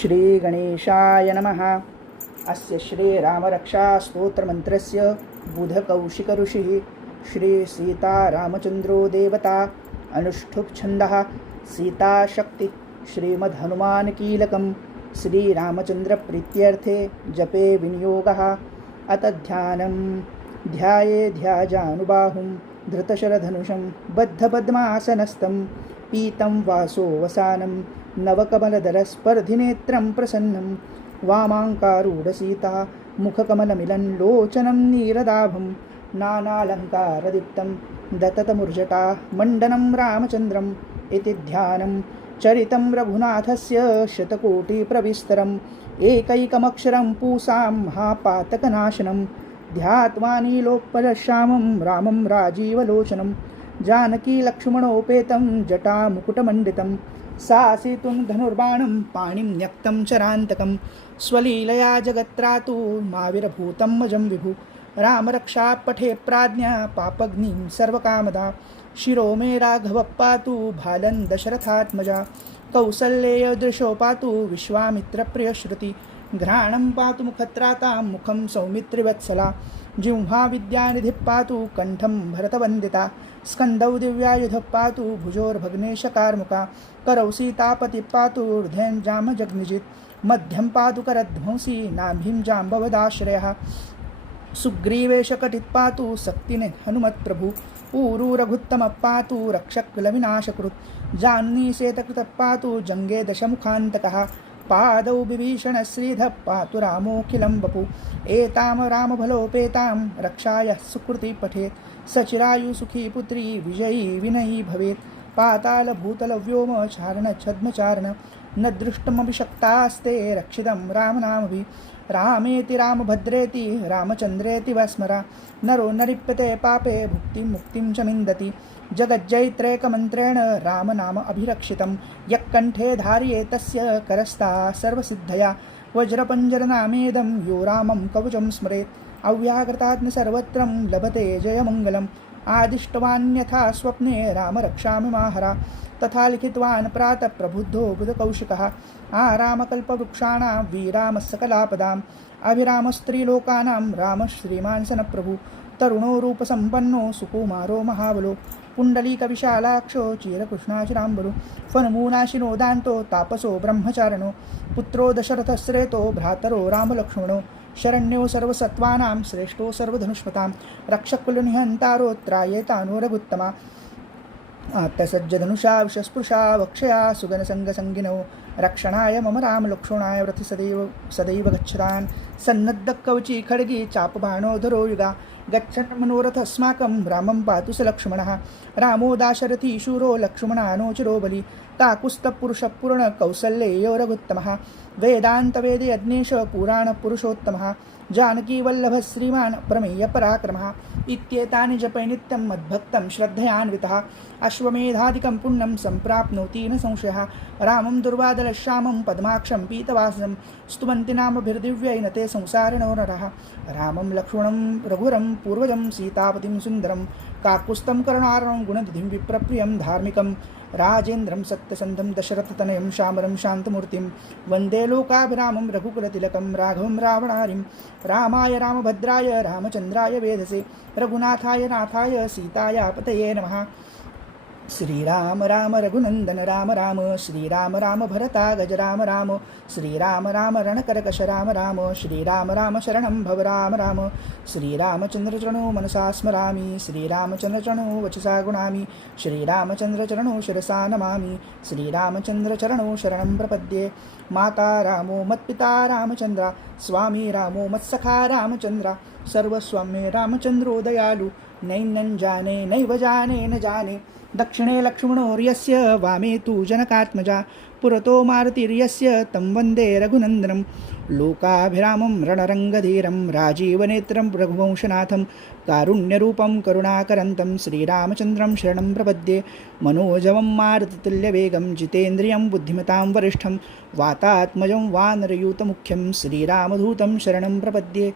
श्रीगणेशाय नमः। अस्य श्रीरामरक्षास्तोत्रमन्त्रस्य बुधकौशिकऋषिः श्रीसीतारामचन्द्रो देवता अनुष्ठुप्छन्दः सीताशक्ति श्रीमद्हनुमानकीलकं श्रीरामचन्द्रप्रीत्यर्थे जपे विनियोगः। अत ध्यानं ध्याजानुबाहुं धृतशरधनुषं बद्धपद्मासनस्थं पीतं वासोवसानं नवकमलदरस्पर्धिनेत्रं प्रसन्नं वामाङ्कारूढसीता मुखकमलमिलं लोचनं नीरदाभं नानालङ्कारदीप्तं दततमुर्जटा मण्डनं रामचन्द्रम् इति ध्यानं चरितं रघुनाथस्य शतकोटिप्रविस्तरम् एकैकमक्षरं पूसां महापातकनाशनं ध्यात्वा नीलोत्पलश्यामं रामं राजीवलोचनं जानकीलक्ष्मणोपेतं जटामुकुटमण्डितं सासितुं धनुर्बाणं पाणिं न्यक्तं चरान्तकं स्वलीलया जगत्रातु माविरभूतं मजं विभु रामरक्षा पठे प्राज्ञा पापग्निं सर्वकामदा शिरो मे राघवः पातु भालं दशरथात्मजा कौसल्येयदृशो पातु विश्वामित्रप्रियश्रुति घ्राणं पातु मुखत्रातां मुखं सौमित्रिवत्सला जिह्वा विद्यानिधिः पातु कण्ठं भरतवन्दिता स्कन्दौ दिव्यायुधः पातु भुजोर्भग्नेशकार्मुका करौ सीतापतिः पातु हृदयं जामजग्निजित् मध्यं पातु करध्वंसी नाभिं जाम्बवदाश्रयः सुग्रीवेशकटिः पातु शक्तिनिः हनुमत्प्रभु ऊरू रघुत्तमः पातु रक्षकुलविनाशकृत् जाह्नवीशेतकृतः पातु जङ्गे दशमुखान्तकः पादौ विभीषणश्रीधः पातु रामोऽखिलं वपु एतां रामबलोपेतां रक्षाय सुकृति पठेत् सचिरायुसुखी पुत्री विजयी विनयी भवेत् पातालभूतलव्योम चारण न दृष्टमभिषक्तास्ते रक्षितं रामनामभिः रामेति रामभद्रेति रामचन्द्रेति वा स्मरा नरो न लिप्यते पापे भुक्तिं मुक्तिं च विन्दति जगज्जैत्रैकमन्त्रेण रामनाम अभिरक्षितं यः कण्ठे धार्ये तस्य करस्था सर्वसिद्धया वज्रपञ्जरनामेदं यो रामं कवचं स्मरेत् अव्याकृतात्मसर्वत्रं लभते जयमङ्गलम् आदिष्टवान्यथा स्वप्ने रामरक्षामि माहरा तथा लिखितवान् प्रातः प्रबुद्धो बुधकौशिकः आरामकल्पवृक्षाणां वीरामस्सकलापदाम् अभिरामस्त्रीलोकानां रामः श्रीमान् सनप्रभु तरुणो रूपसम्पन्नो सुकुमारो महाबलो पुण्डलीकविशालाक्षो चीरकृष्णाचिराम्बरु फणमूनाशिनोदान्तो तापसो ब्रह्मचारिणो पुत्रो दशरथश्रेतो भ्रातरो रामलक्ष्मणो शरण्यो सर्वसत्त्वानां श्रेष्ठो सर्वधनुष्मतां रक्षकुलनिहन्तारो त्रायेतानो रघुत्तमा आत्तसज्जधनुषा विषस्पृशा वक्षया सुगनसङ्गसङ्गिनौ रक्षणाय मम रामलक्ष्मणाय व्रति सदैव गच्छतान् सन्नद्धकवची खड्गी चापबाणोधरो युगा गच्छन् मनोरथस्माकं रामं पातु स लक्ष्मणः रामो दाशरथी शूरो लक्ष्मणानोचिरो बलि काकुस्थपुरुषपूर्ण कौसल्येयो रघुत्तमः वेदान्तवेदयज्ञेश पुराणपुरुषोत्तमः जानकीवल्लभः श्रीमान् प्रमेयपराक्रमः इत्येतानि जपै नित्यं मद्भक्तं श्रद्धयान्वितः अश्वमेधादिकं पुण्यं सम्प्राप्नोति न संशयः रामं दुर्वादलश्यामं पद्माक्षं पीतवासं स्तुवन्ति नामभिर्दिव्यैः ते संसारिणो नरः रामं लक्ष्मणं रघुवरं पूर्वजं सीतापतिं सुन्दरं काकुस्थं करुणार्णवं गुणनिधिं विप्रप्रियं धार्मिकं राजेन्द्रं सत्यसन्धं दशरथतनयं श्यामलं शान्तमूर्तिं वन्दे लोकाभिरामं रघुकुलतिलकं राघवं रावणारिं रामाय रामभद्राय रामचन्द्राय वेधसे रघुनाथाय नाथाय सीताय पतये नमः। श्रीराम राम रघुनन्दन राम राम श्रीराम राम भरता गज राम राम श्रीराम राम रणकरकश राम राम श्रीराम राम शरणं भव राम राम श्रीरामचन्द्रचरणो मनसा स्मरामि श्रीरामचन्द्रचरणो वचसा गुणामि श्रीरामचन्द्रचरणो शिरसा नमामि श्रीरामचन्द्रचरणो शरणं प्रपद्ये माता रामो मत्पिता रामचन्द्र स्वामी रामो मत्सखा रामचन्द्र सर्वस्वं मे रामचन्द्रो दयालु नैनं जाने नैव जाने न जाने दक्षिणे लक्ष्मणोर्यस्य वामे तु जनकात्मजा पुरतो मारुतिर्यस्य तं वन्दे रघुनन्दनं लोकाभिरामं रणरङ्गधीरं राजीवनेत्रं रघुवंशनाथं कारुण्यरूपं करुणाकरन्तं श्रीरामचन्द्रं शरणं प्रपद्ये मनोजवं मारुततुल्यवेगं जितेन्द्रियं बुद्धिमतां वरिष्ठं वातात्मजं वानरयूतमुख्यं श्रीरामदूतं शरणं प्रपद्ये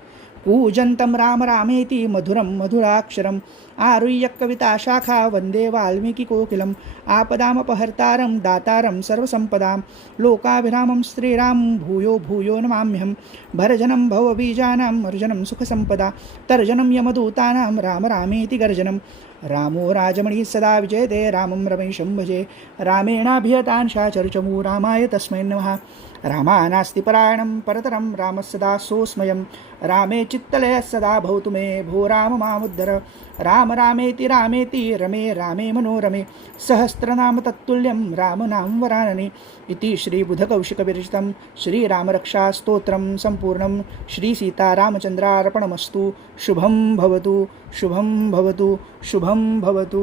कूजन्तं राम रामेति मधुरं मधुराक्षरम् आरुह्य कविताशाखा वन्दे वाल्मीकिकोकिलम् आपदामपहर्तारं दातारं सर्वसम्पदां लोकाभिरामं श्रीराम भूयो भूयो नमाम्यहं भरजनं भवबीजानां मर्जनं सुखसम्पदा तर्जनं यमदूतानां राम रामेति गर्जनं रामो राजमणिः सदा विजयते रामं रमेशं भजे रामेणाभिहतान् शाचर्चमू रामाय तस्मै नमः रामानास्ति परायणं परतरं रामस्सदा सोऽस्मयं रामे चित्तलयः सदा भवतु मे भो राम मामुद्धर राम रामेति रामेति रमे रामे मनोरमे सहस्रनाम तत्तुल्यं रामनाम वरानने इति श्रीबुधकौशिकविरचितं श्रीरामरक्षास्तोत्रं सम्पूर्णं श्रीसीतारामचन्द्रार्पणमस्तु शुभं भवतु शुभं भवतु शुभं भवतु।